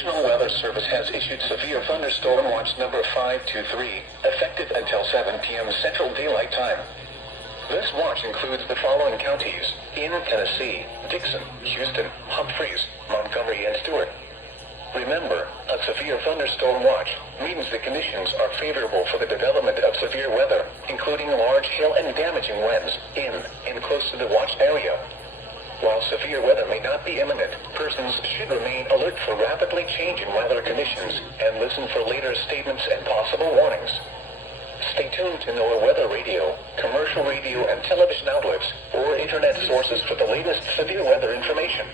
National Weather Service has issued Severe Thunderstorm Watch number 523, effective until 7 p.m. Central Daylight Time. This watch includes the following counties: in Tennessee, Dixon, Houston, Humphreys, Montgomery, and Stewart. Remember, a severe thunderstorm watch means the conditions are favorable for the development of severe weather, including large hail and damaging winds in and close to the watched area. While severe weather may not be imminent, persons should remain alert for rapidly changing weather conditions and listen for later statements and possible warnings. Stay tuned to NOAA weather radio, commercial radio and television outlets, or internet sources for the latest severe weather information.